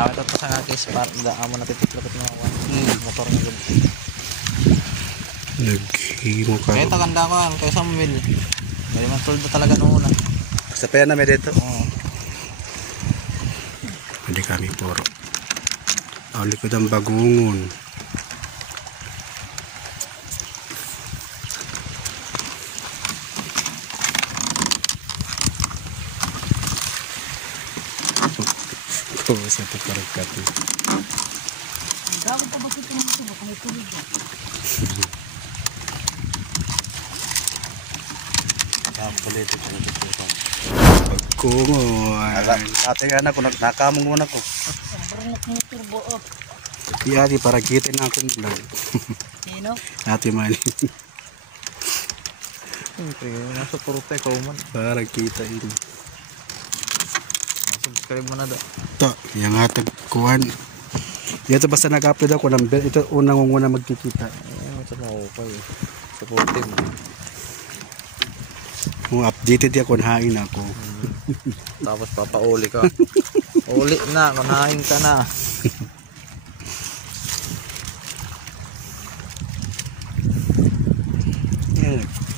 Ito sa nga case para amo na titik-lapit mga motor nga gud. Naghimo ka. Kaya taganda ko ang kaysa mil. May man tolda talaga noon. Sa pera na may dito. Oo. Hindi kami puro. Ang likod ang bagungon. Sa pagkaragkat eh. Gago pa ba ito ng ito? Kung ito rin ba? Kapulit ito na ito. Pagkungon. Ate nga na, nakamong muna ko. Sobrang turbo oh. Ati para kita na akong vlog. Sino? Ate man. Siyempre, nasa turte ko man. Para kita ini. Subscribe mo na do. Ito, yung hatag kuhan. Ito basta nag-upload ako ng ito unang magkikita. Ito na okay. Supportive. Updated ako, hain ako. Tapos papauli ka. Uli na, kunain ka na.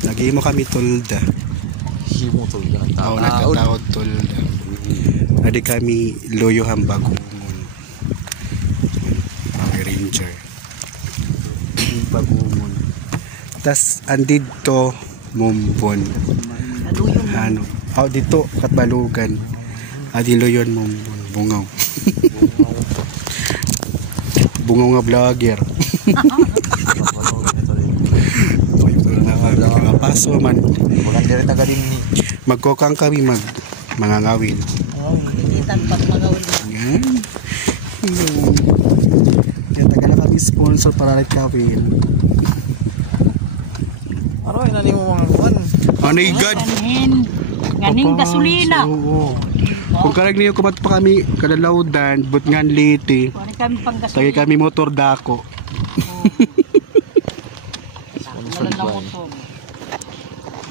Lagi mo kami tulda. Himo tulda ng Oo, tao. nagkataod tulda. Adi kami loyohan bagungon. Mga ranger. Bagungon. Tas andito mumbon. Ano? Dito Katbalugan. Adi loyon mumbon. Bungaw. Bungaw nga vlogger. Paso man. Maganda rin taga din ni. Magkokang kami mangangawin. Oo, kita pag magawin mo. Yan. Kaya taga na kami sponsor para rin kawin. Aroy, nani mo mga kuwan. Oh my God! Ganing gasolina. Oo. Kung karag niyo kumat pa kami kadalawdan, but ngan liti. Kunin kami pang Tagay gasolina. kami motor dako. Nalan na motor.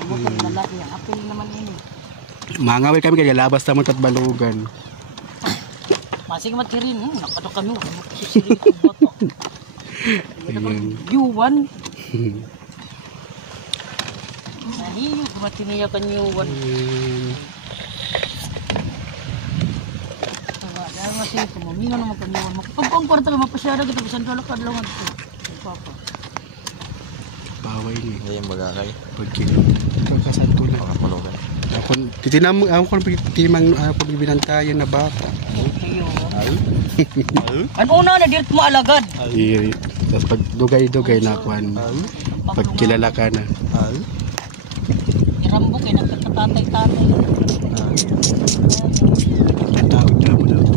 Motor lalaki. Apil naman ini. Mangaway kami kaya labas naman Katbalugan. Masing matirin. Nakado kami. Sisirin ko boto. Ayan. Yuwan. Nahiyo. Kumatiniya ka yuwan. Dahil nga siya. Kumamingan naman ka yuwan. Makapagpang para talaga mapasyara kita. Bisan doon ka lang ito. Papa. Baway ni. Ngayon bagakay. Pagkino. Pagkasanto na. Pagkapulugan. Ako, titinam ako titimang ako binantayan na bata. Ay? Ano una na dirt mo alagad? Ay. Tapos pag dugay-dugay na kuan. Pag kilala ka na. Ay? Irambo kay nagkakatatay-tatay. Tawag na mo na ito.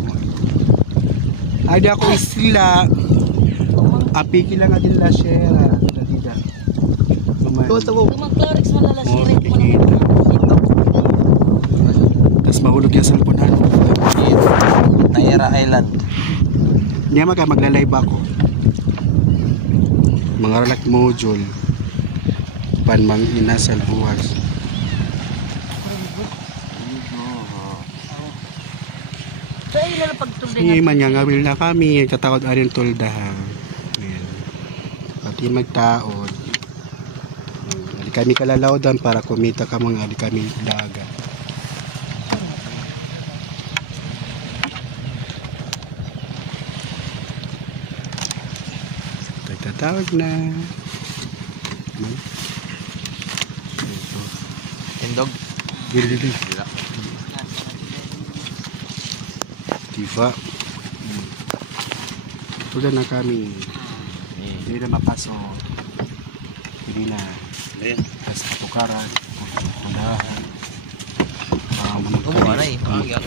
Ay, di ako isla. Apiki lang din la shera. Ladida. Tumag-clarix malalasirin mo na. Tapos mahulog yung salpunan. Naira Island. Niya maglalay ba ako? Mga relak module. Panmang inasal buwas. So ayun na lang pagtulde Sige man nga ngawil na kami. Katakot arin tuldahan. Ayan. Pati magtaod. Adi kami kalalawdan para kumita ka mga adi kami daga. Tatawag na. Tindog. Gili. Dila. Diba? Tulad na kami. Hindi na mapasok. Hindi na. Tapos kapukaran. Kudahan. Umuha na eh. Pagyak.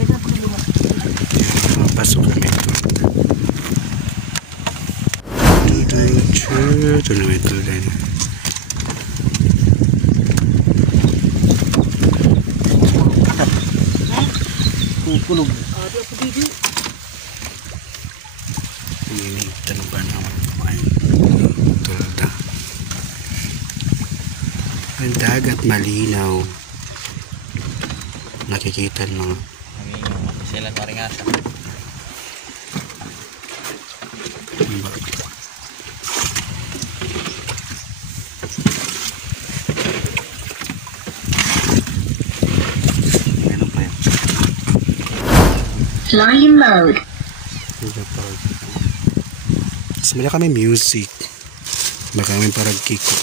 may dapat lumas. Pasok kami ito. Ito na ito din. Kukulog. Di ako didi. Initan ba naman tulda. Ang dagat malinaw. nakikita ng mga Sila maringasa. meron pa yan. Flying mode. Tapos mali kami music. Baka kami parang kiko.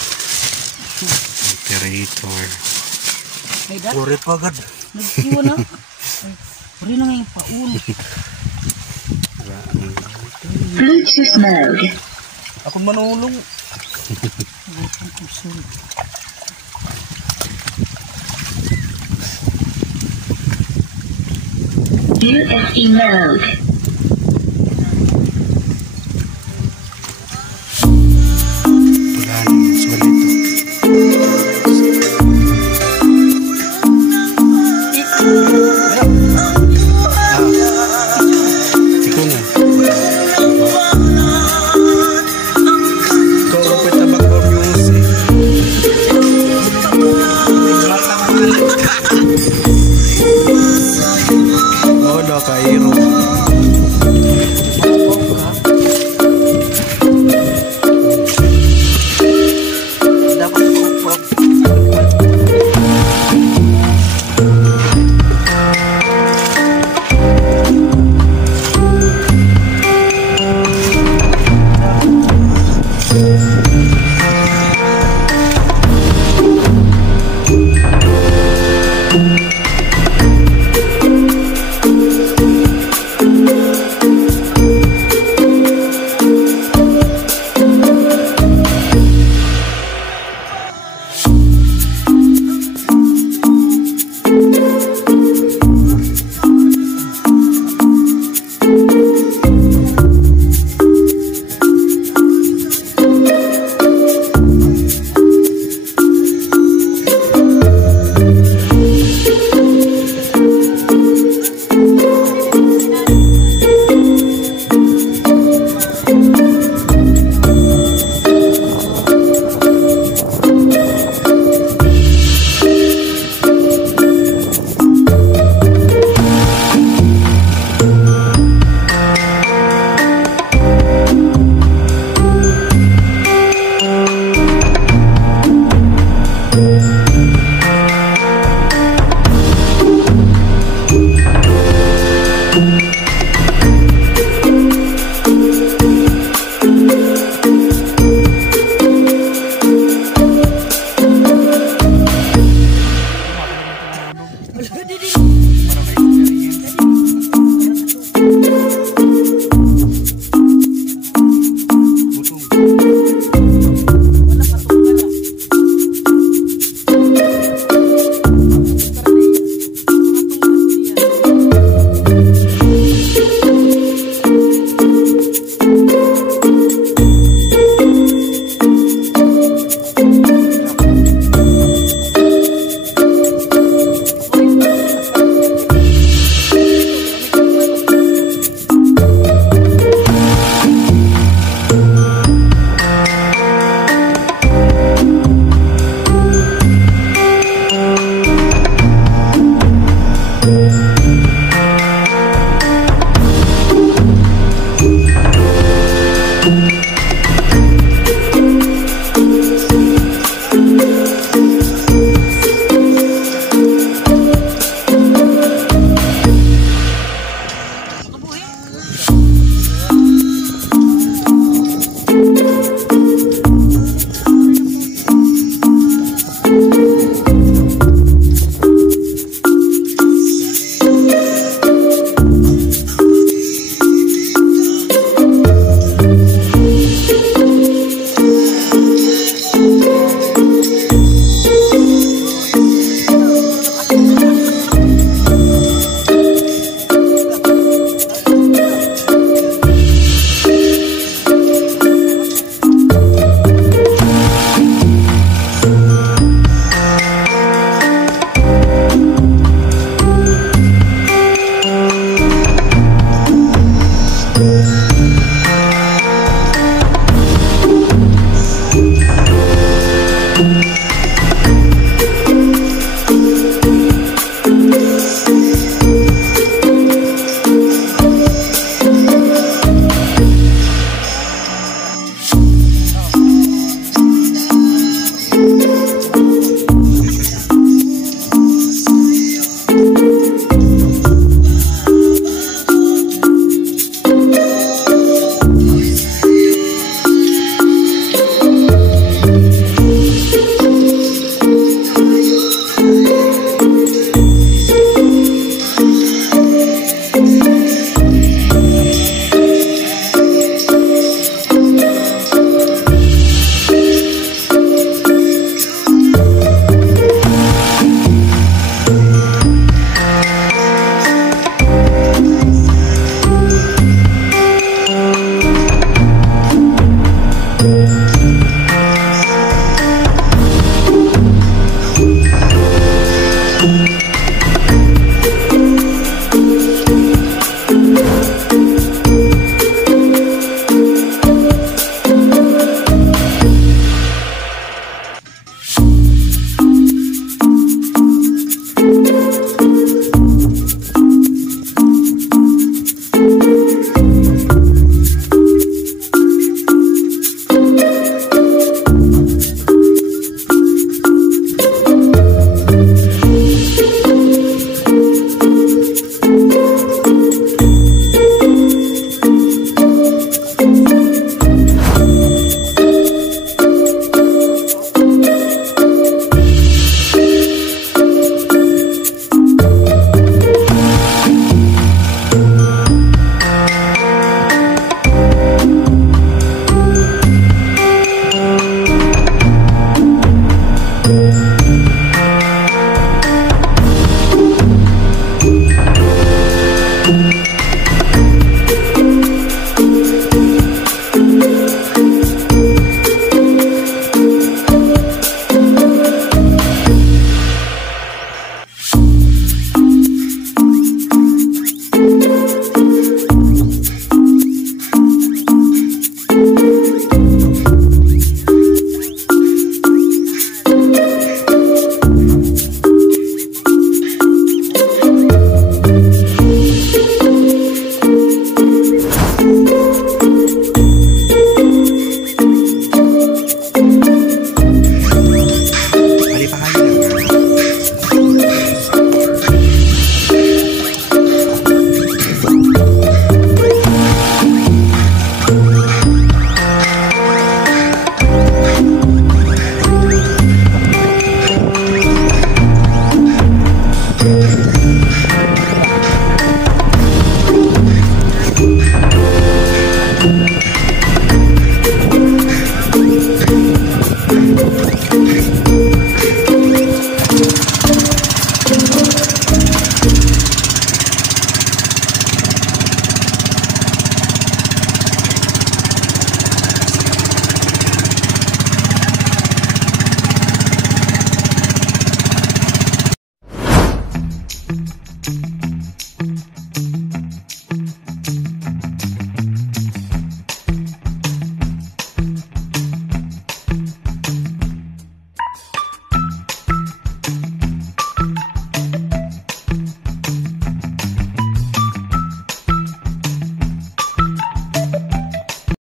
Operator. May dat. Urit pa agad. Nagkiwa na. Uri na nga yung paun. Bluetooth mode. Ako manulong. USB mode. Wala na. Solid. Ikaw na. Ikaw ang pwede background music. Oh, no, kairo.